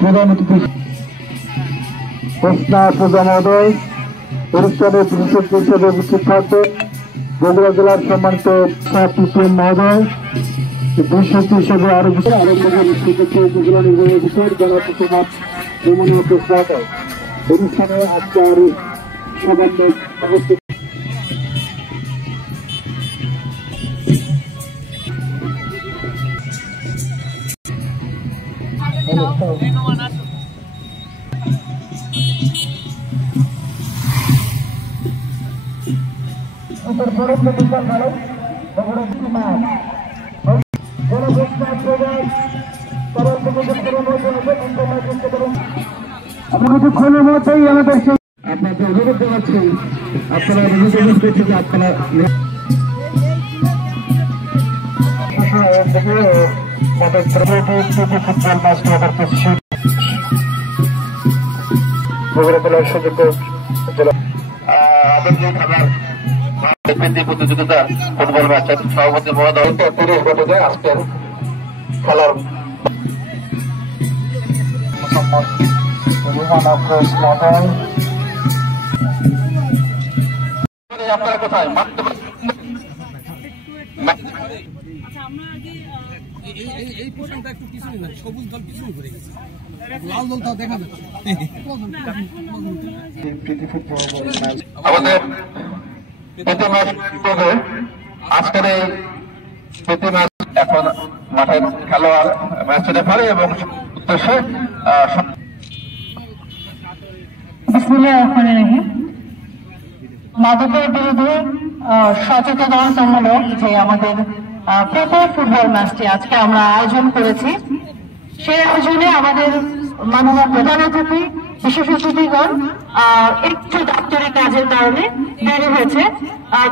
প্রধান অতিথি হোসনা পূজা মহোদয় অনুষ্ঠানে বিশেষ হিসেবে উপস্থিত থাকবেন বগুড়া জেলার সম্মানিত পিপিএম মহোদয় বিশেষ হিসেবে আরো উপজেলা নির্বাহী অফিসার জেলা প্রশাসক নমনীয় প্রস্তাব অনুষ্ঠানে আজকে আরো সমন্বয় অবস্থিত আমরা কিছুক্ষণের মধ্যেই আমাদের আপনাকে অনুরোধ জানাচ্ছি আপনারা আপনারা বগুড়া জেলার সুযোগ্য জেলা প্রতিযোগিতা ফুটবল ম্যাচের সভাপতি মহোদয় 30 ঘটে আজকের খেলার আপনারা কোথায় এই পোর্শনটা একটু পিছনে না, সবুজ দল পিছনে ঘুরে গেছে, লাল দলটাও দেখা যাচ্ছে। আমাদের প্রতি ম্যাচ আজকের এই প্রতি ম্যাচ এখন মাঠে খেলোয়াড় ম্যাচ রেফারি এবং উদ্দেশ্যে মাদকের বিরুদ্ধে সচেতনতামূলক যে আমাদের প্রথম ফুটবল ম্যাচটি আজকে আমরা আয়োজন করেছি, সেই আয়োজনে আমাদের মাননীয় প্রধান অতিথি বিশেষ অতিথিগণ একটু ডাক্তারি কাজের কারণে দেরি হয়েছে,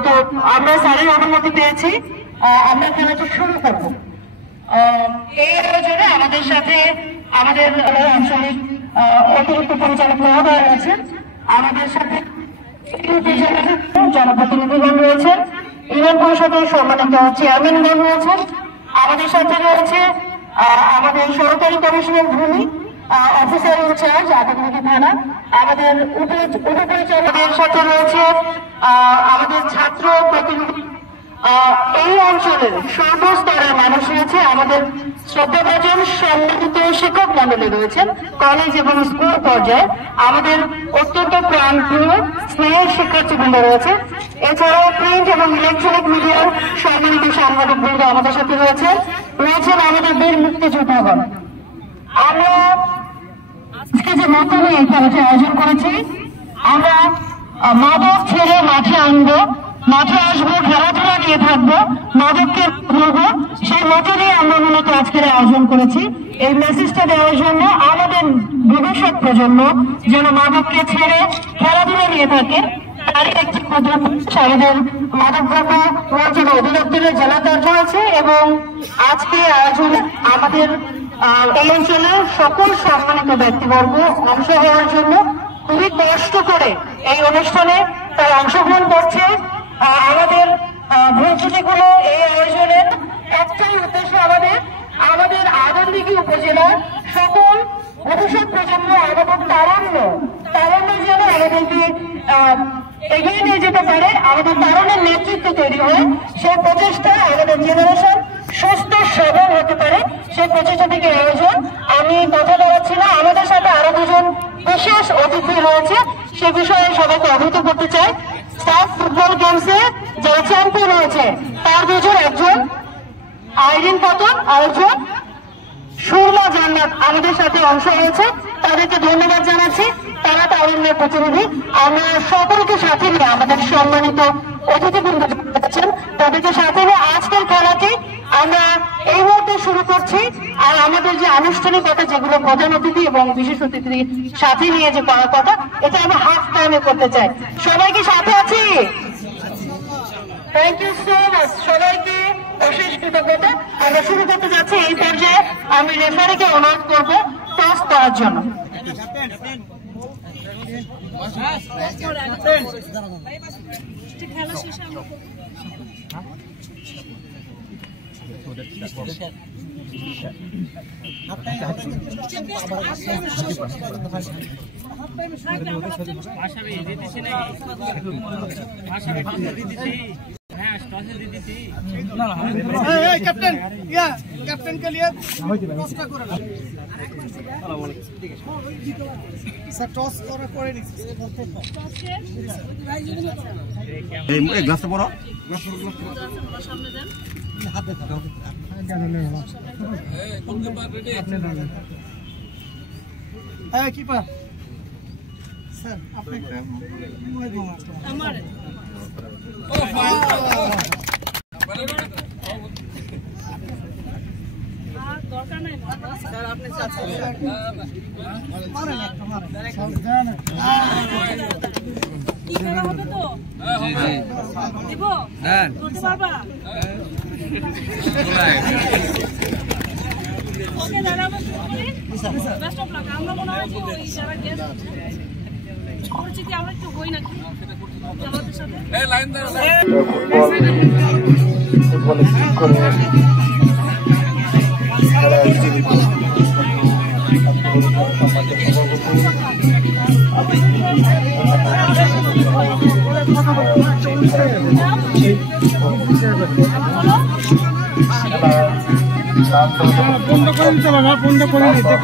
তো আমরা স্যারের অনুমতি পেয়েছি, আমরা খেলাটি শুরু করব। এই আয়োজনে আমাদের সাথে আমাদের আঞ্চলিক অতিরিক্ত পরিচালক মহোদয় রয়েছেন, আমাদের সাথে জনপ্রতিনিধিগণ রয়েছেন, ইউনিয়ন পরিষদের সম্মানিত চেয়ারম্যানগণ রয়েছেন, আমাদের সাথে রয়েছে আমাদের সরকারি কমিশনের ভূমি অফিসার ইনচার্জ আদালতি থানা, আমাদের উপপরিচালকের সাথে রয়েছে আমাদের ছাত্র প্রতিনিধি, এই অঞ্চলের সর্বস্তরের মানুষ রয়েছে, আমাদের শ্রদ্ধাভাজন সম্মানিত শিক্ষক মন্ডলী রয়েছেন, কলেজ এবং স্কুল পর্যায়ে আমাদের অত্যন্ত প্রাণপ্রিয় স্নেহের শিক্ষার্থীবৃন্দ রয়েছে, এছাড়াও প্রিন্ট এবং ইলেকট্রনিক মিডিয়ার সম্মানিত সাংবাদিক বৃন্দ আমাদের সাথে রয়েছেন আমাদের বীর মুক্তিযোদ্ধাগণ। আমরা আজকে যে মাধ্যমে এই খেলাটি আয়োজন করেছি, আমরা মাদক ছেড়ে মাঠে আনবো, মাঠে আসবো, খেলাধুলা নিয়ে থাকবো, মাদককে ভুলবো, সেই মতো নিয়ে আমরা মূলত আজকের আয়োজন করেছি। এই মেসেজটা দেওয়ার জন্য আমাদের ভবিষ্যৎ প্রজন্ম যেন মাদককে ছেড়ে খেলাধুলা নিয়ে থাকে, তারই একটি ক্ষুদ্র আমাদের মাদকদ্রব্য নিয়ন্ত্রণ অধিদপ্তরের জেলা কার্যালয় আছে, এবং আজকে আয়োজনে আমাদের এই অঞ্চলের সকল সম্মানিত ব্যক্তিবর্গ অংশ হওয়ার জন্য খুবই কষ্ট করে এই অনুষ্ঠানে তারা অংশগ্রহণ করছে। আমাদের ভূমিগুলো এই আয়োজনের একটাই উদ্দেশ্য, আমাদের আদমদিঘি উপজেলার সকল ভবিষ্যৎ প্রজন্ম আমাদের তারুণ্য যেন আমাদেরকে এগিয়ে নিয়ে যেতে পারে, আমাদের তারুণের নেতৃত্ব তৈরি হয়, সেই প্রচেষ্টায় আমাদের জেনারেশন সুস্থ সবল হতে পারে, সেই প্রচেষ্টা থেকে আয়োজন। আমি কথা বলাচ্ছি না, আমাদের সাথে আরো দুজন বিশেষ অতিথি রয়েছে, সে বিষয়ে সবাইকে অবহিত করতে চাই। সাফ ফুটবল গেমসে যারা চ্যাম্পিয়ন হয়েছে তার দুজন, একজন আইরিন পতন, আরেকজন সুরমা জান্নাত আমাদের সাথে অংশ হয়েছে, তাদেরকে ধন্যবাদ জানাচ্ছি, তারা তারুণ্যের প্রতিনিধি। আমরা সকলকে সাথে নিয়ে আমাদের সম্মানিত অতিথিবৃন্দ যাচ্ছেন, তাদেরকে সাথে নিয়ে আজকের খেলাটি আমরা এই মুহূর্তে শুরু করছি। আর আমাদের যে আনুষ্ঠানিকতা, যেগুলো প্রধান অতিথি এবং বিশেষ অতিথি সাথে নিয়ে যে করার কথা, এটা আমরা হাফ টাইমে করতে চাই। সবাইকে সাথে আছি, থ্যাংক ইউ সো মাচ, সবাইকে অশেষ কৃতজ্ঞতা। আমরা শুরু করতে যাচ্ছি। এই পর্যায়ে আমি রেফারিকে অনুরোধ করবো টস করার জন্য। খেলা শেষে कैप्टन के लिए सर टॉस করে এই গ্লাসটা পড়ো সামনে দেন হাতে কিপার স্যার আপনি আমার দরকার নাই স্যার আপনি মারেন একটা মারেন ইশারা হবে তো দিব হ্যাঁ করতে পারবা ওকে দাঁড়াবো বেস্ট অফ লাক আমরা মনে হয় যে ওই ইশারা গেস পরিচিতি আমরা একটু হই নাকি আমাদের সাথে এই লাইন দাও ফুটবল স্টিক করে বন্ধ করে দিতে বাবা বন্ধ করে দিতে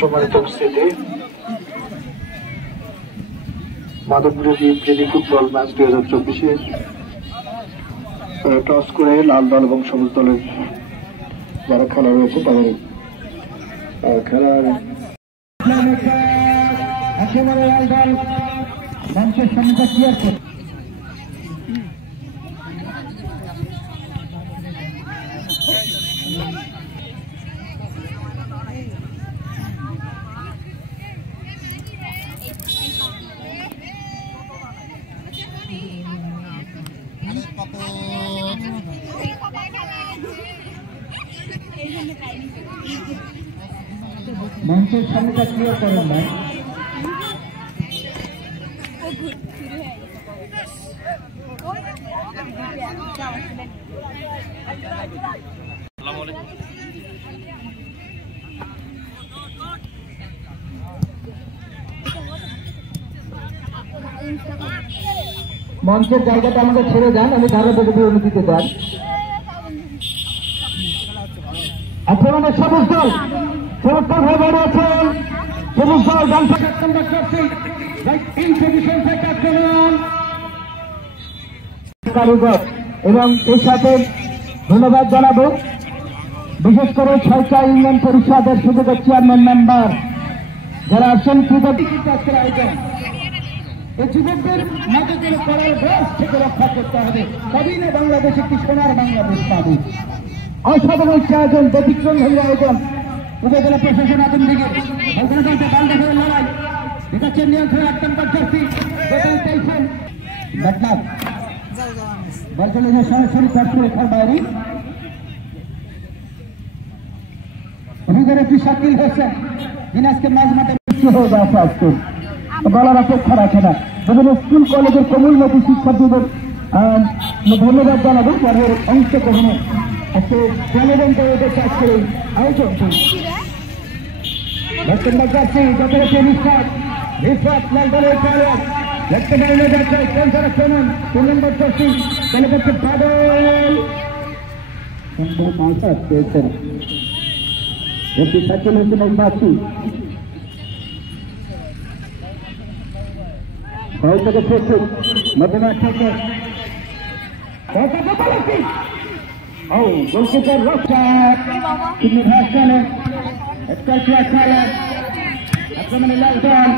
সম্মানিত উপস্থিতি মাধবপুরী প্রীতি ফুটবল ম্যাচ 2024 টস করে লাল দল এবং সবুজ দলের যারা খেলা রয়েছে তাদের খেলার একেবারে লাল দল মঞ্চের সামনে ক্লিয়ার করে মঞ্চের সামনেটা ক্লিয়ার করেন না মঞ্চের জায়গাটা আমাকে ছেড়ে দেন, আমি ধারে দেখে অনুমতিতে দেন। এখন আমার সবুজ দল চমৎকার হয়ে বেরিয়েছেন। সবুজ দল কারিগর এবং এর সাথে ধন্যবাদ জানাবো বিশেষ করে 6টা ইউনিয়ন পরিষদের সুযোগ্য চেয়ারম্যান মেম্বার যারা আছেন আজকের আয়োজন। এই যুবকদের মাঝে করার বয়স থেকে রক্ষা করতে হবে, তবেই না বাংলাদেশ একটি সোনার বাংলাদেশ পাবে। অসাধারণ আয়োজন, ব্যতিক্রমী আয়োজন। উপজেলা প্রশাসন আগুন দিকে বাল দেখার লড়াই দেখাচ্ছেন নিয়ন্ত্রণ একদম করছি বল চলে যায় সরাসরি রেখার বাইরে। অভিজ্ঞতা শাকিল হোসেন যিনি আজকে ম্যাচ মাঠে হয়ে যাচ্ছে, আজকে বলার অপেক্ষা রাখে না। বিভিন্ন স্কুল কলেজের কমিউনিটি শিক্ষার্থীদের ধন্যবাদ জানাবো যাদের অংশগ্রহণে আজকে টুর্নামেন্টে এদেরকে আজকে আয়োজন করছি। দেখতে যাচ্ছি যত হচ্ছে রিফাত লাল দলের খেলোয়াড় দেখতে বাইরে যাচ্ছে সেন্টারে শোনেন 3 নম্বর জার্সি চলে যাচ্ছে বাদল সুন্দর মাথা পেয়েছেন একটি সাইকেল হচ্ছে বাসি ছয় থেকে ছেড়ে মধ্যমা থেকে ও গোলকিপার রক্ষা তিনি ভাষণে একটা খেলা আক্রমণে লাল দল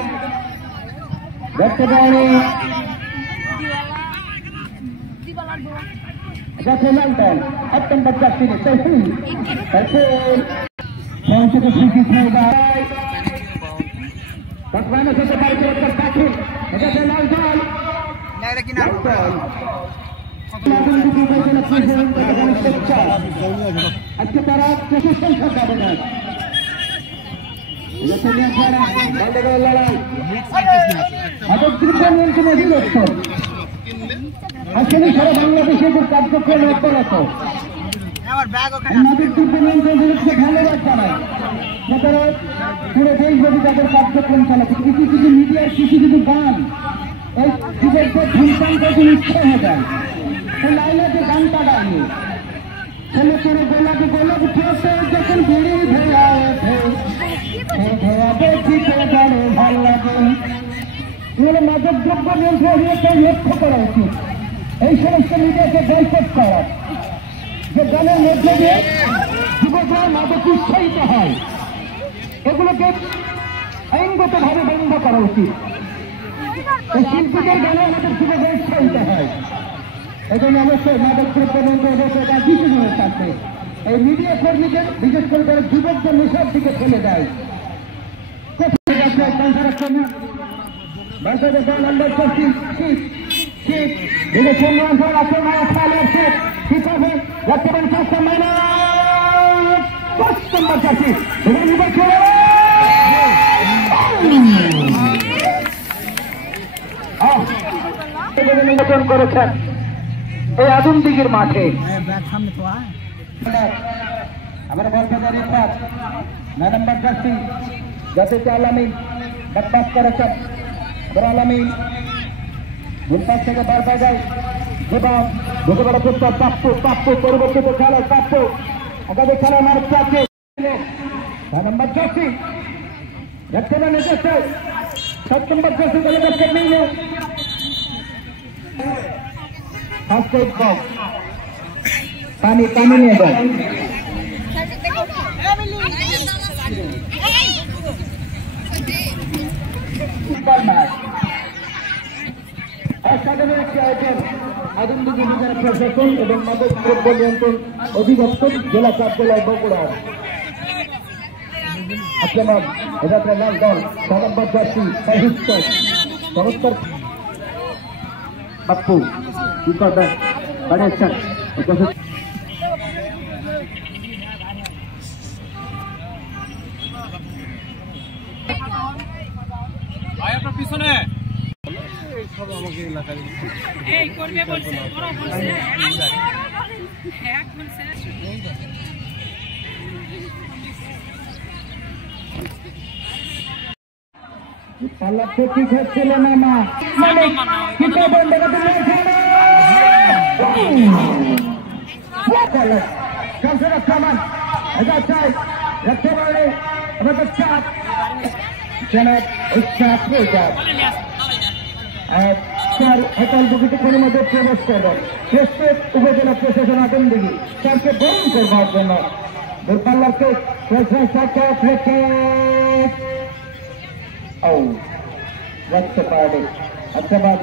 দেখতে পারি যাতে লাল দল অত্যন্ত চাকরি সহি থেকে খুশি খেলবা ভগবানের সাথে বাড়িতে একটা চাকরি এটাতে লাল দল আজকে তারা প্রচুর সংখ্যা পাবে না লড়াই নিয়ন্ত্রণে বিরক্ত আসলে সারা বাংলাদেশের যে কার্যক্রম অব্যাহত আমাদের দ্রব্য নিয়ন্ত্রণ বিরুদ্ধে ধন্যবাদ জানাই তারা পুরো দেশব্যাপী তাদের কার্যক্রম চালাচ্ছে কিছু কিছু মিডিয়ার কিছু কিছু গান এই যুবকদের ধূমপান করতে ইচ্ছা হয়ে যায় সে লাইনে যে গানটা গাইনি ছেলে তোর গোলাপি গোলাপ খেয়েছে যখন বেড়ে ভেয়া দেখিতে বড় ভাল লাগে এগুলো মাদক দ্রব্য নিয়ন্ত্রণ লক্ষ্য করা উচিত এই সমস্ত মিডিয়াকে বয়কট করা যে গানের মধ্যে দিয়ে যুবকরা মাদক উৎসাহিত হয় এগুলোকে আইনগতভাবে বন্ধ করা উচিত এই শিল্পীদের গানে আমাদের যুবকরা উৎসাহিত হয় এই জন্য অবশ্যই মাদক দ্রব্য নিয়ন্ত্রণ এটা কিছু হয়ে থাকে এই মিডিয়া কর্মীদের বিশেষ করে তারা যুবকদের নেশার দিকে ফেলে দেয় নির্বাচন করেছেন এই আদমদিঘির মাঠে আমরা বলতে রিফাত 9 নম্বর জার্সি যাতে আলামিন ব্যাকপাস করেছেন আলামিন ভুলপাস থেকে বার পাওয়া যায় এবং ঢুকে পড়া প্রস্তাব প্রাপ্য পরিবর্তিত খেলায় প্রাপ্য আমাদের খেলা আমার প্রাপ্যে 9 নম্বর জার্সি দেখতে না নিজেছে 7 নম্বর জার্সি চলে যাচ্ছে মিলে ফার্স্ট এড বক্স পানি নিয়ে যায় অসাধারণ একটি আয়োজন আদমদিঘি উপজেলা প্রশাসন এবং মাদক দ্রব্য নিয়ন্ত্রণ অধিদপ্তর জেলা কার্যালয় বগুড়া আক্রমণ এবার লাল দল 6 নম্বর জার্সি সাহিত্য চমৎকার বাপ্পু কি করবেন বাড়িয়েছেন পিছনে আমাকে এলাকায় এই করবে বলছে ওরা বলছে এক বলছে পাল্লা তো ঠিক হচ্ছিল না মা মানে কিটা বন্ধ করতে খামান এটা চাই রাখতে পারলে আমাদের চাপ জনাব চাপ হয়ে যায় স্যার হোটেল দুটির মধ্যে প্রবেশ করবেন শ্রেষ্ঠ উপজেলা প্রশাসন আদমদিঘি স্যারকে বরণ করবার জন্য দূরপাল্লাকে রাখতে পারবে আক্রমণ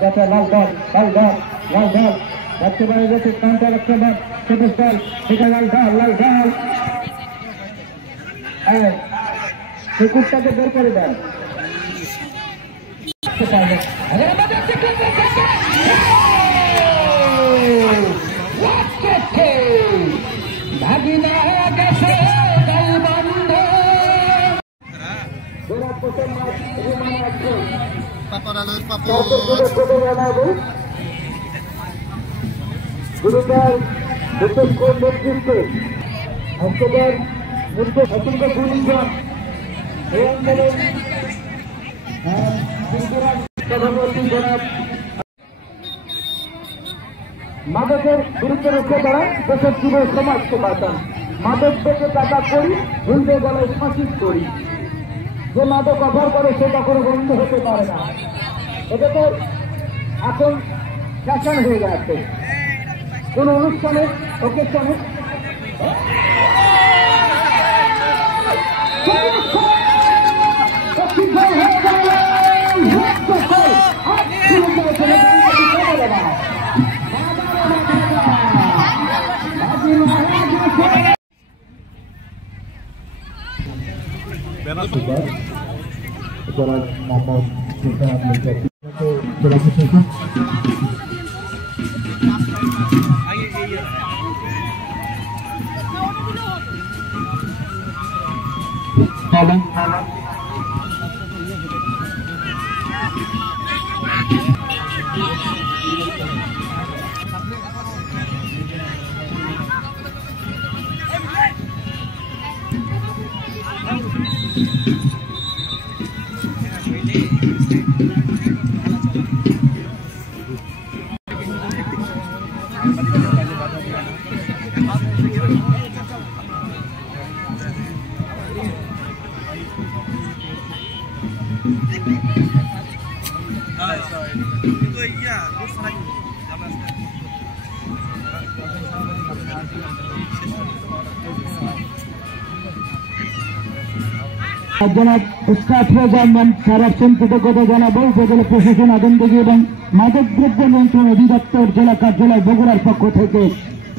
যাতে লাল দল রাখতে পারে যাতে কাউন্টার আক্রমণ সবুজ দল সেটা লাল দল কুকুরটাকে বের করে দেন ভাগিনা গেছে বন্ধ গুরুদার বিশেষজ্ঞ নেতৃত্বে অক্টোবর অসংখ্য গুণীজন এই অঞ্চলের সভাপতি জনাব মাদকের বিরুদ্ধে রক্ষা করা দেশের যুব সমাজকে বাঁচান। মাদক থেকে টাকা করি, ভুলতে গলায় ফাঁসিস করি। যে মাদক অফার করে সে কখনো বন্ধ হতে পারে না। এটা তো এখন ফ্যাশন হয়ে যাচ্ছে। কোন অনুষ্ঠানে অকেশনে জনাব মোহাম্মদ জেলা প্রশাসক জনাব উস্তাদ রহমান সারা কৃতজ্ঞতা জানাবো উপজেলা প্রশাসন আদমদিঘি এবং মাদক দ্রব্য নিয়ন্ত্রণ অধিদপ্তর জেলা কার্যালয় বগুড়ার পক্ষ থেকে।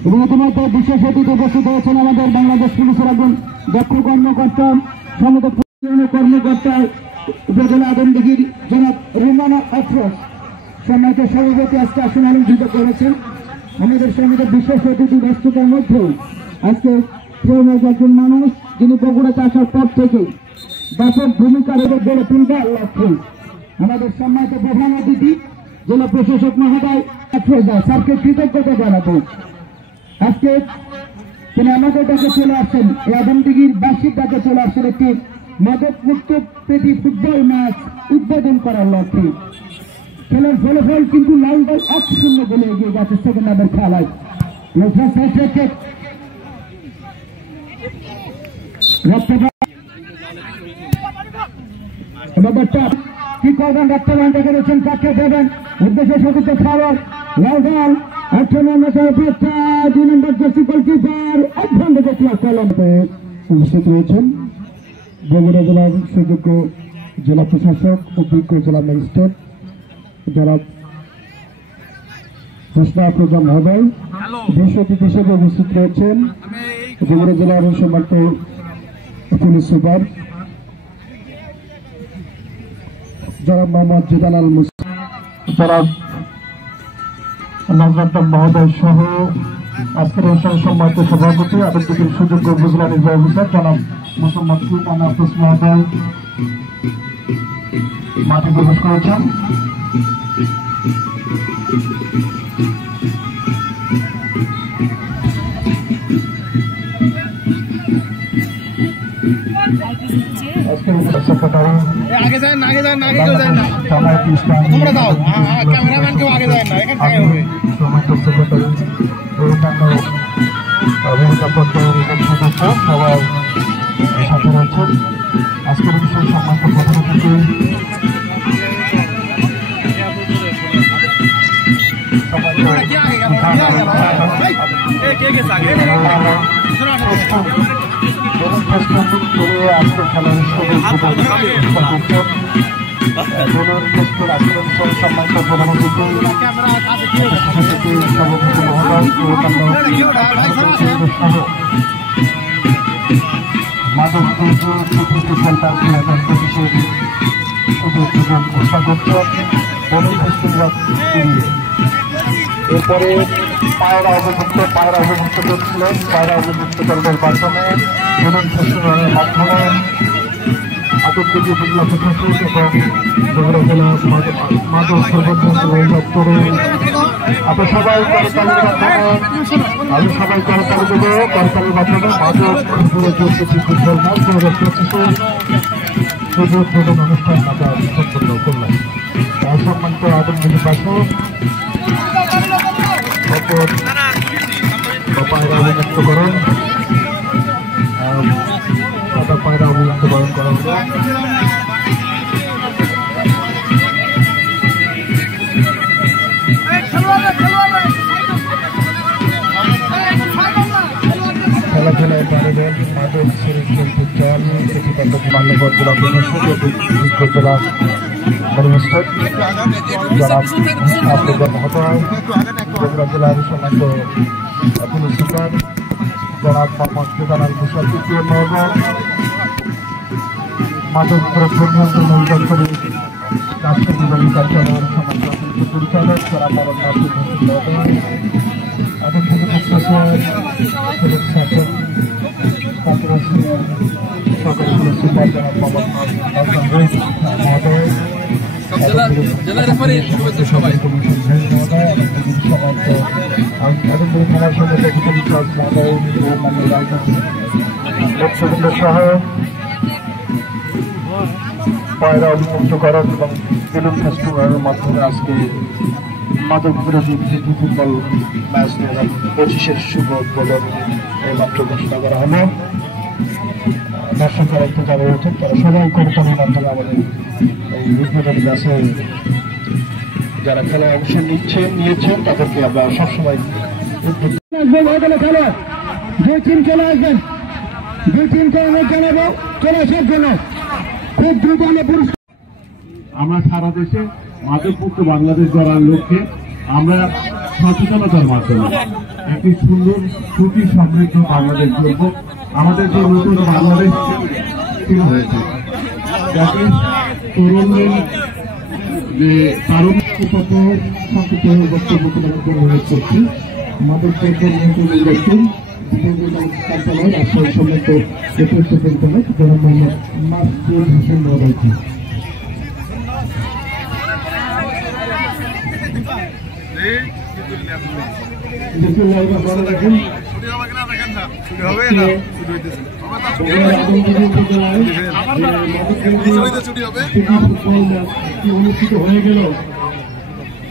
এবং ইতিমধ্যে বিশেষ অতিথি উপস্থিত হয়েছেন আমাদের বাংলাদেশ পুলিশের একজন দক্ষ কর্মকর্তা সমত কর্মকর্তা উপজেলা আদমদিঘির জনাব রুমানা আফরোজ সম্মানিত সভাপতি আজকে আসন অলঙ্কৃত করেছেন। আমাদের সঙ্গে বিশেষ অতিথি ব্যস্ততার মধ্যে আজকে একজন মানুষ যিনি বগুড়াতে আসার পর থেকে ব্যাপক ভূমিকা রেখে গড়ে তুলবার লক্ষ্যে আমাদের সম্মানিত প্রধান অতিথি জেলা প্রশাসক মহোদয় স্যারকে কৃতজ্ঞতা জানাবো। আজকে তিনি আমাদের কাছে চলে আসছেন, এই আদমদিঘির বার্ষিক ডাকে চলে আসছেন একটি মাদক মুক্ত প্রীতি ফুটবল ম্যাচ উদ্বোধন করার লক্ষ্যে। খেলার ফলাফল কিন্তু লালদল 1-0 বলে এগিয়ে গেছে সেকেন্ড হাফের খেলায়। ব্যাপারটা কি করবেন, রক্তদান দেখে দিচ্ছেন, কাকে দেবেন উদ্দেশ্যে সতীর্থ খেলোয়াড় লালদল 2 নম্বর জার্সি গোলকিপার উপস্থিত রয়েছেন বগুড়া জেলার সুযোগ্য জেলা প্রশাসক অভিজ্ঞ জেলা ম্যাজিস্ট্রেট জনাব হোসনা আফরোজা মহোদয়। বিশেষ অতিথি হিসেবে উপস্থিত রয়েছেন বগুড়া জেলার সম্মানিত পুলিশ সুপার জনাব মোহাম্মদ জিদালাল মুসলিম, জনাব নাজরাত মহোদয় সহ আজকের অনুষ্ঠানের সম্মানিত সভাপতি আদমদিঘির সুযোগ্য উপজেলা নির্বাহী অফিসার জনাব মোহাম্মদ সুলতান আফরোজ মহোদয় মাঠে প্রবেশ করেছেন। সেক্রেটারি আগে যায় না, আগে যায় না, আগে কেউ যায় না, তোমরা যাও, ক্যামেরাম্যান কেউ আগে যায় না, এখানে থাকে হবে। সেক্রেটারি অন্যান্য ভূমিকা পর্যায়ের সদস্য সবাই সাথে রয়েছেন। আজকের বিষয় সম্মানিত প্রধান অতিথি আজকের খেলার সম্মানিত প্রধান অতিথি সভাপতি মহোদয় মাদক খেলতাম ঘোষণা করছেন। এরপরে পায়রা অভিযুক্ত করছিলেন। পায়রা অভিযুক্ত দলের মাধ্যমে মাধ্যমে আতঙ্কী উপজেলা প্রশাসক এবং বগুড়া জেলা মাদক প্রবর্তন দপ্তরে আপনার সবাই করতালি বাঁচানো, আমি সবাই করতালি দেবো। করতালি বাঁচানো মাদক ফুটবল ম্যাচ 2025-এর উদ্বোধন অনুষ্ঠান আমরা সম্পন্ন করলাম। সম্মানিত আদমদিনী বাসক পায়রা অবমুক্তকরণ পায়রা অবমুক্তকরণ করা হলো। খেলাধুলায় পানিদের মাদক ছেড়ে খেলতে চান সেটি পদ্ধতি মান্যবর জেলা প্রশাসক জেলা ম্যাজিস্ট্রেট যারা মহোদয়, বগুড়া জেলার সম্মানিত পুলিশ সুপার জনাব মোহাম্মদ সুলতান ঘোষাল তৃতীয় মহোদয়, মাদক দ্রব্য নিয়ন্ত্রণ অধিদপ্তরের রাষ্ট্র বিভাগীয় কার্যালয়ের সম্মানিত পরিচালক জনাব মহোদয়, আগে থেকে শাসক সরকারি পুলিশ সুপার জনাব মোহাম্মদ মহোদয়, থানার সঙ্গে সহ পায়রা অবমুক্তকরণ এবং বেলুন ফেস্টিভ্যালের মাধ্যমে আজকে মাদক বিরোধী ফুটবল ম্যাচ 2025-এর শুভ উদ্বোধন এইমাত্র ঘোষণা করা হলো। দর্শকরা একটু যারা রয়েছেন তারা সবাই করতালির মাধ্যমে আমাদের এই উদ্বোধনী ম্যাচে যারা খেলায় অংশ নিয়েছেন তাদেরকে আমরা সবসময় খেলা যে টিম চলে আসবেন, যে টিম জানাবো চলে আসার জন্য খুব দ্রুত আমরা সারা দেশে মাদকমুক্ত বাংলাদেশ গড়ার লক্ষ্যে আমরা সচেতনতার মাধ্যমে একটি সুন্দর সুখী সমৃদ্ধ বাংলাদেশ গড়ব। আমাদের যে নতুন বাংলাদেশ শুরু হয়েছে যাতে তরুণদের যে কারণ সংক্ষিপ্ত বক্তব্য অনুরোধ করছি। মাদক দ্রব্য নিয়ন্ত্রণ অধিদপ্তর কার্যালয় রাজশাহী সম্মিলিত নেতৃত্ব পরিচালক জনাব মোহাম্মদ মাসুদ হোসেন মহোদয়কে। অনুষ্ঠিত হয়ে গেল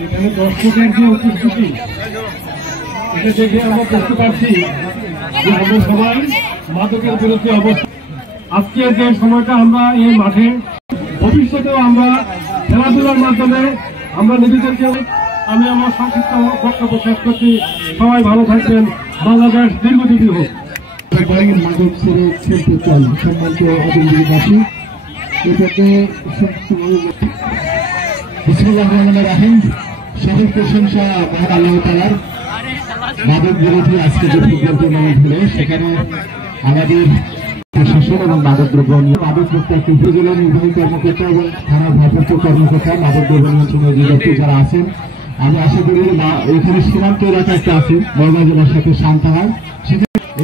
এখানে দর্শকের যে উপস্থিতি এটা দেখে আমরা বুঝতে পারছি যে আমরা সবাই মাদকের বিরুদ্ধে অবস্থা। আজকের যে সময়টা আমরা এই মাঠে ভবিষ্যতেও আমরা খেলাধুলার মাধ্যমে আমরা নিজেদেরকে আমি আমার সংক্ষিপ্ত বক্তব্য শেষ করছি। সবাই ভালো থাকবেন, বাংলাদেশ দীর্ঘজীবী হোক। মাদক ছেড়ে খেলতে চান সম্মানিত আদিবাসী এটাকে বিসমিল্লাহির রহমানির রহিম। সকল প্রশংসা মহান আল্লাহ তাআলার। মাদক বিরোধী আজকে যে ফুটবল টুর্নামেন্ট হলো সেখানে আমাদের প্রশাসন এবং মাদক দ্রব্য মাদক মুক্ত একটি উপজেলা নির্বাহী কর্মকর্তা এবং থানার ভারপ্রাপ্ত কর্মকর্তা মাদক দ্রব্য নিয়ন্ত্রণ অধিদপ্তর যারা আছেন, আমি আশা করি এখানে সীমান্ত এলাকা একটা আছে বগুড়া জেলার সাথে সান্তাহার,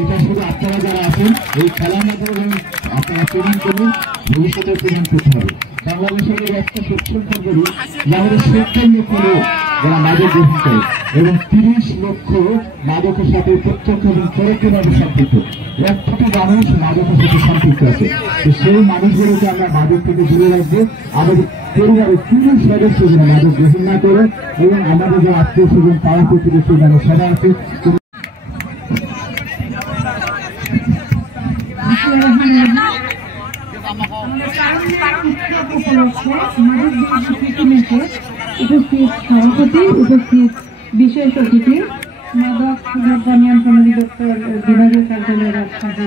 এটা শুধু আপনারা যারা আছেন এই খেলার মাধ্যমে আপনারা ট্রেনিং করবেন, ভবিষ্যতে ট্রেনিং করতে হবে। বাংলাদেশের একটা সচ্ছল করি যে আমাদের 70 লক্ষ লোক যারা মাদক গ্রহণ করে এবং 30 লক্ষ মাদকের সাথে প্রত্যক্ষ এবং পরোক্ষভাবে সম্পৃক্ত। 1 কোটি মানুষ মাদকের সাথে সম্পৃক্ত আছে। তো সেই মানুষগুলোকে আমরা মাদক থেকে দূরে রাখবো, আমাদের পরিবারের 3 সদস্য যেন মাদক গ্রহণ না করে এবং আমাদের যে আত্মীয় স্বজন পাড়া প্রতিবেশী যেন সবাই আছে। উপস্থিত সভাপতি, উপস্থিত বিশেষ অতিথি, মাদক দ্রব্য নিয়ন্ত্রণ অধিদপ্তর বিভাগীয় কার্যালয়ের রাজশাহী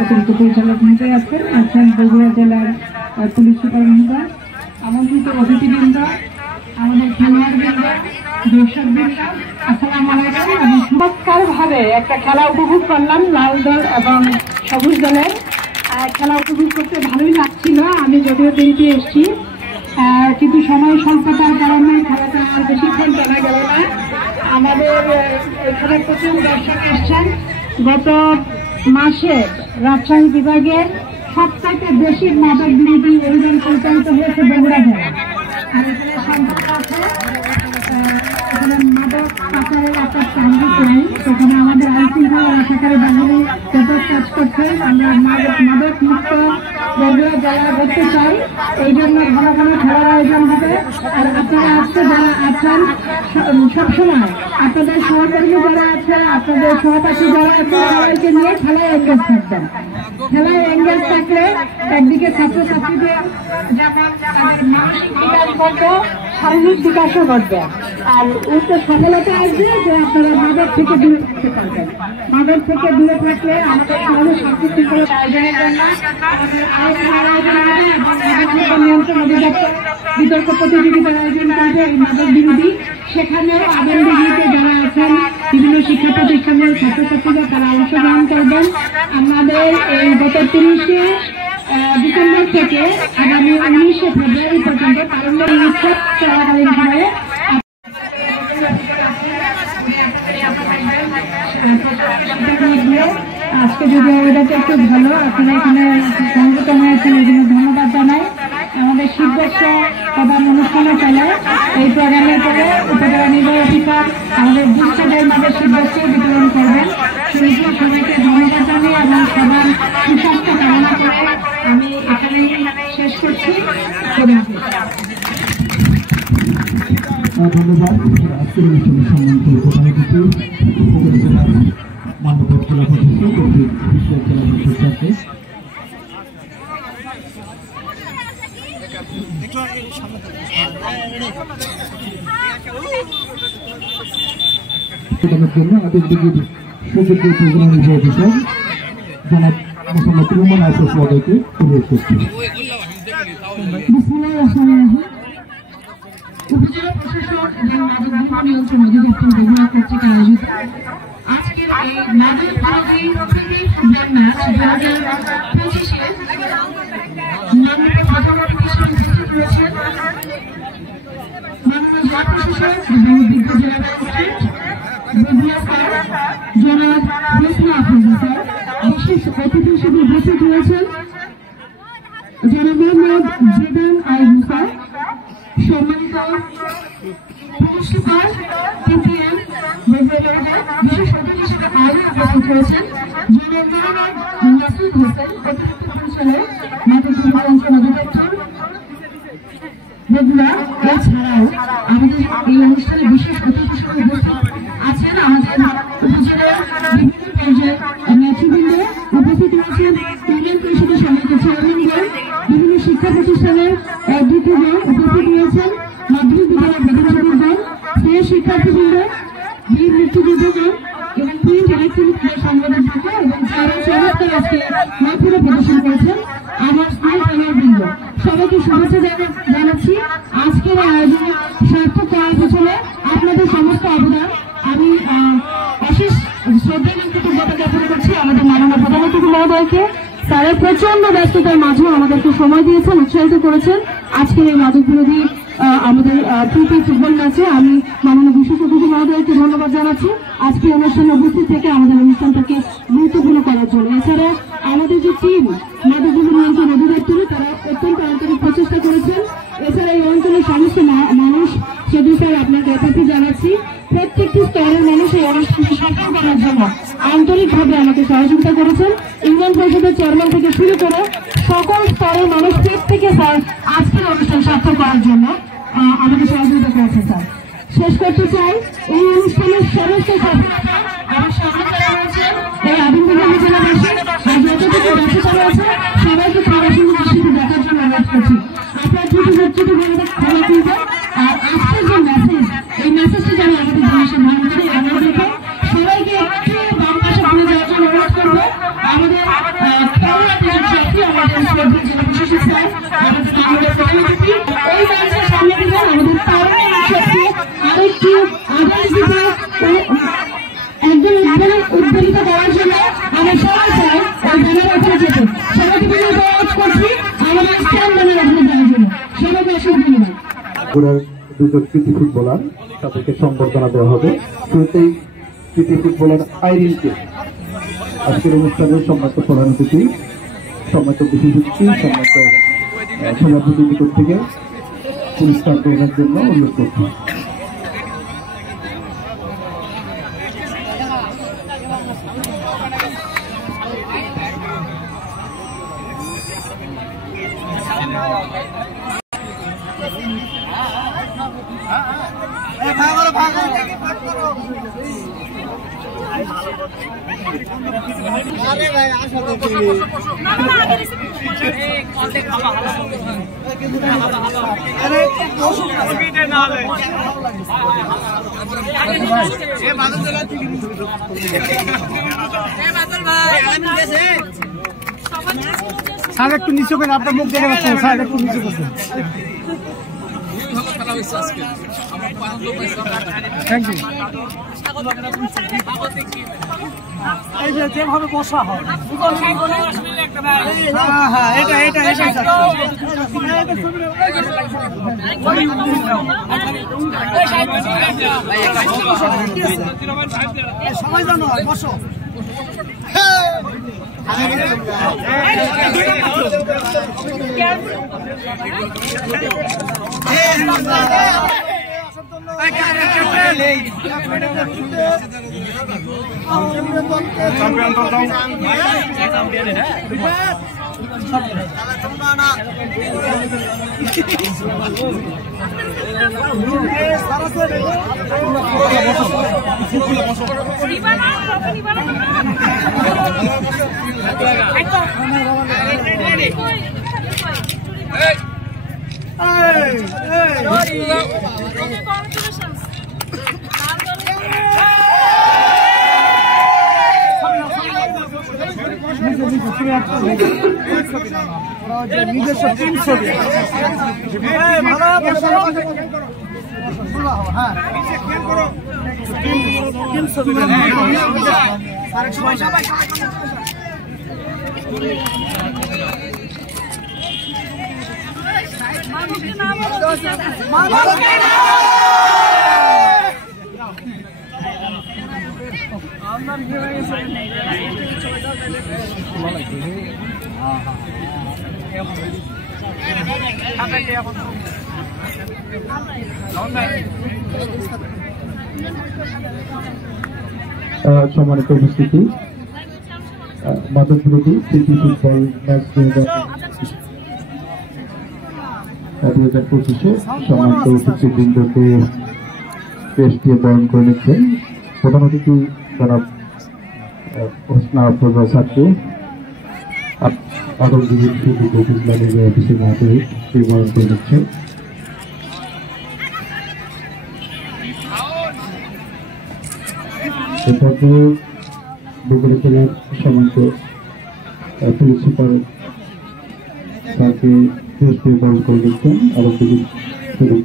অতিরিক্ত পরিচালক মহোদয় আছেন বগুড়া জেলার পুলিশ সুপার মহোদয়, আমন্ত্রিত অতিথিবৃন্দ, আমাদের খেলোয়াড়বৃন্দ, দর্শকবৃন্দ, আসসালামু আলাইকুম। এবং চমৎকারভাবে একটা খেলা উপভোগ করলাম লাল দল এবং সবুজ দলের। খেলা উপভোগ করতে ভালোই লাগছিল, আমি যদিও দেরিতে এসেছি, কিন্তু সময় স্বল্পতার কারণে খেলাটা আর বেশিক্ষণ চলা গেল না। আমাদের এখানে প্রচুর দর্শক এসছেন। গত মাসে রাজশাহী বিভাগের সবচাইতে বেশি মাদক বিরোধী অভিযান পরিচালিত হয়েছে বগুড়া জেলায়। আর এখানে সম্পর্ক আছে, এখানে মাদক পাচারের একটা ট্রানজিট লাইন, সেখানে আমাদের আইনশৃঙ্খলা রক্ষাকারী বাহিনী ব্যাপক কাজ করছে। আমরা মাদক মুক্ত বগুড়া জেলা করতে চাই, এই জন্য ঘন ঘন খেলার আয়োজন হবে। আর আপনারা আজকে যারা আছেন সবসময় আপনাদের সহকর্মী যারা আছে, আপনাদের সহপাঠী যারা আছে, সবাইকে নিয়ে খেলায় এনগেজ থাকবেন। খেলায় এনগেজ থাকলে একদিকে ছাত্রছাত্রীদের যেমন তাদের মানসিক বিকাশ ঘটবে, শারীরিক বিকাশও ঘটবে, আর উচ্চ সফলতা আসবে যে আপনারা মাদক থেকে দূরে থাকতে পারবেন। মাদক থেকে দূরে থাকলে আমাদের সমাজে শান্তি শৃঙ্খলা আয়োজনের জন্য আমাদের আলোচনার আয়োজন হবে এবং নিয়ন্ত্রণ অধিদপ্তর বিতর্ক প্রতিযোগিতার আয়োজন করবে এই মাদক বিরোধী। সেখানেও আগামী ডিগ্রিতে যারা আছেন বিভিন্ন শিক্ষা প্রতিষ্ঠানের ছাত্রছাত্রীরা তারা অংশগ্রহণ করবেন। আমাদের এই গত 30শে ডিসেম্বর থেকে আগামী 19শে ফেব্রুয়ারি পর্যন্ত তারুণ্যের উৎসব চলাকালীন সময়ে আজকে যদি ওয়েদারটা একটু ভালো, আপনারা এখানে সংযুক্ত হয়েছেন, এই জন্য ধন্যবাদ জানাই। আমাদের শীতবর্ষ প্রধান অনুষ্ঠানে চলে এই প্রোগ্রামের পরে উপজেলা নির্বাহী অফিসার আমাদের দুঃস্থদের মাঝে শীতবর্ষ বিতরণ করবেন। সেই সবাইকে ধন্যবাদ জানাই এবং সবার সুস্বাস্থ্য কামনা করে আমি এখানেই শেষ করছি। ধন্যবাদ। আজকের অনুষ্ঠানে সম্মানিত প্রধান অতিথি মাননীয় জেলা প্রশাসক ও জেলা প্রশাসক জন্য আমাদের দিদির সুযোগ্য প্রোগ্রাম অফিসার জনাব মোহাম্মদ রুমান আশরাফ মহোদয়কে অনুরোধ করছি। উপজেলা প্রশাসন এবং মাদক নিয়ন্ত্রণ অধিদপ্তর বগুড়া কর্তৃক আয়োজিত আজকের এই মাদক বিরোধী ফুটবল ম্যাচ 2025-এ মাননীয় প্রধানমন্ত্রী উপস্থিত রয়েছেন, মাননীয় জেলা প্রশাসক এবং বিজ্ঞ জেলা ম্যাজিস্ট্রেট বগুড়া স্যার জনাব হোসনা আফরোজা স্যার। বিশেষ অতিথি হিসেবে উপস্থিত রয়েছেন জনাব মোহাম্মদ জেদান আল মুসা, সম্মানিত পুরস্কার পিটিএম বগুড়া। বিশেষ অতিথি হিসেবে আরও উপস্থিত রয়েছেন জনাব মাসুদ হোসেন, অতিরিক্ত পরিচালক মাদক নিয়ন্ত্রণ অধিদপ্তর বগুড়া। এছাড়াও আমাদের এই অনুষ্ঠানে বিশেষ অতিথি হিসেবে উপস্থিত আছেন আমাদের উপজেলার বিভিন্ন পর্যায়ে নেতৃবৃন্দ, উপস্থিত রয়েছেন ইউনিয়ন পরিষদের সম্মানিত চেয়ারম্যানগণ, বিভিন্ন শিক্ষা প্রতিষ্ঠানের অধ্যক্ষগণ, উপস্থিত রয়েছেন মাধ্যমিক বিদ্যালয়ের প্রধানশিক্ষকগণ, স্থায়ী শিক্ষার্থীবৃন্দ, বীর মুক্তিযোদ্ধাগণ এবং প্রিন্ট ইলেকট্রনিক সংবাদদাতা এবং যারা চমৎকার আজকে মাধ্যমে প্রদর্শন করেছেন আমার স্থায়ী খেলোয়াড়বৃন্দ, সবাইকে শুভেচ্ছা জানাচ্ছি। আজকের আয়োজনে সার্থক করার পিছনে আপনাদের সমস্ত অবদান আমি অশেষ শ্রদ্ধা এবং কৃতজ্ঞতা জ্ঞাপন করছি আমাদের মাননীয় প্রধান অতিথি মহোদয়কে। তারা প্রচন্ড ব্যস্ততার মাঝেও আমাদেরকে সময় দিয়েছেন, উৎসাহিত করেছেন আজকের এই মাদক বিরোধী আমাদের প্রীতি ফুটবল ম্যাচে। আমি মাননীয় বিশেষ অতিথি মহোদয়কে ধন্যবাদ জানাচ্ছি আজকে অনুষ্ঠানে উপস্থিত থেকে আমাদের অনুষ্ঠানটাকে গুরুত্বপূর্ণ করার জন্য। এছাড়া আমাদের যে টিম মাদক নিয়ন্ত্রণ অধিদপ্তরে তারা অত্যন্ত আন্তরিক প্রচেষ্টা করেছেন। এছাড়া এই অঞ্চলের সমস্ত মানুষ সে বিষয়ে আপনাকে যথার্থ জানাচ্ছি। প্রত্যেকটি স্তরের মানুষ এই অনুষ্ঠানকে সফল করার জন্য আন্তরিকভাবে আমাকে সহযোগিতা করেছেন। ইউনিয়ন পরিষদের চেয়ারম্যান থেকে শুরু করে সকল স্তরের মানুষ প্রত্যেকে স্যার আজকের অনুষ্ঠান সার্থক করার জন্য আমাকে সহযোগিতা করেছে স্যার। শেষ করতে চাই এই অনুষ্ঠানের সমস্ত সফলতা আমার সামনে যারা রয়েছে এই আদিমবাজার জেলাবাসী আর যতটুকু ব্যস্ততা রয়েছে সবাইকে প্রবাসী দৃষ্টিতে দেখার জন্য অনুরোধ করছি। আপনার ছোট খেলা তুলবেন। আর আজকের যে মেসেজ, এই মেসেজটি যেন আমাদের দেশে ধারণ করে আমাদেরকে সবাইকে একটু বাম পাশে ভুলে যাওয়ার জন্য অনুরোধ করবো। আমাদের আমাদের শ্রদ্ধা জেলা প্রশাসক স্যার, আমাদের প্রধান অতিথি এই মানুষের সামনে দিবেন আমাদের তারুণ্য শক্তি আরেকটি আদেশ দিতে একজন উদ্বেলিত করার জন্য আমরা সবাই চাই ওই ব্যানার ওপরে যেতে। সবাইকে অনুরোধ করছি আমাদের স্ট্যান্ড ব্যানার ওপরে যাওয়ার জন্য। সবাইকে অসংখ্য ধন্যবাদ। দুজন কৃতি ফুটবলার তাদেরকে সংবর্ধনা দেওয়া হবে। শুরুতেই কৃতি ফুটবলার আইরিনকে আজকের অনুষ্ঠানের সম্মানিত প্রধান অতিথি সম্মানিত বিশেষজ্ঞ সম্মানিত সভাপতি নিকট থেকে পুরস্কার গ্রহণের জন্য অনুরোধ করছি। আরে ভাই আসলে স্যার একটু নিচু করে আপনার মুখ দেখে যাচ্ছে স্যার একটু নিচু করছেন। Thank you. এই যে যেভাবে বসা হয় হ্যাঁ এটা এটা এটা সবাই জানো বসো নিজস্ব টিম ছবি সম্মানিত উপস্থিতি, মাদক বিরোধী প্রীতি ফুটবল ম্যাচ 2025-এ সম্মানিত উপস্থিতবৃন্দকে পেশ দিয়ে বরণ করে নিচ্ছেন। প্রধান অতিথি জনাব হোসনা আফরোজা স্যারকে আদমদিঘির সুযোগ ইসলামের অফিসের মধ্যে বরণ করে নিচ্ছেন। বগুড়া জেলার সম্মানিত পুলিশ সুপার তাকে দেশ দিয়ে বরণ করে দিচ্ছেন। আদমদিঘির সুযোগ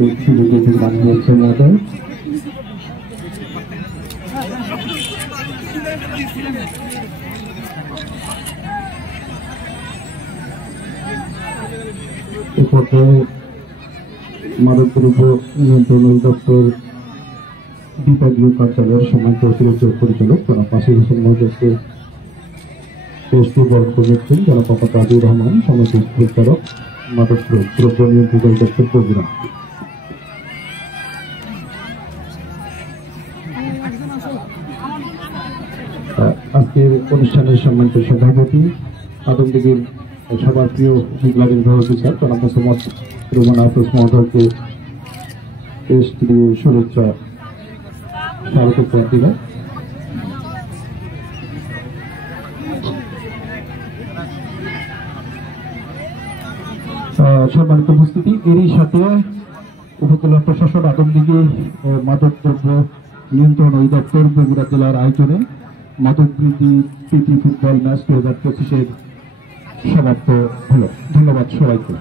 মাননীয় হচ্ছেন মহোদয়। এ পর্যায়ে মাদক দ্রব্য নিয়ন্ত্রণ অধিদপ্তর বিভাগীয় কার্যালয়ের সম্মানিত অতিরিক্ত পরিচালক জনাব নাসির হোসেন মহোদয়কে পেশ দিয়ে বরণ করে নিচ্ছেন। জনাব মোহাম্মদ আজিউর রহমান সম্মানিত পরিচালক মাদক দ্রব্য নিয়ন্ত্রণ অধিদপ্তর বগুড়া। আজকের অনুষ্ঠানের সম্মানিত সভাপতি আদমদিঘির সবার প্রিয় বিপ্লবী অফিসার জনাব মোহাম্মদ রুমান আফরোজ মহোদয়কে পেশ দিয়ে শুভেচ্ছা স্বাগত প্রার্থীরা। সম্মানিত উপস্থিতি, এরই সাথে উপজেলা প্রশাসন আদমদিঘি মাদক দ্রব্য নিয়ন্ত্রণ অধিদপ্তর বগুড়া জেলার আয়োজনে মাদক বিরোধী প্রীতি ফুটবল ম্যাচ 2025-এর সমাপ্ত হলো। ধন্যবাদ সবাইকে।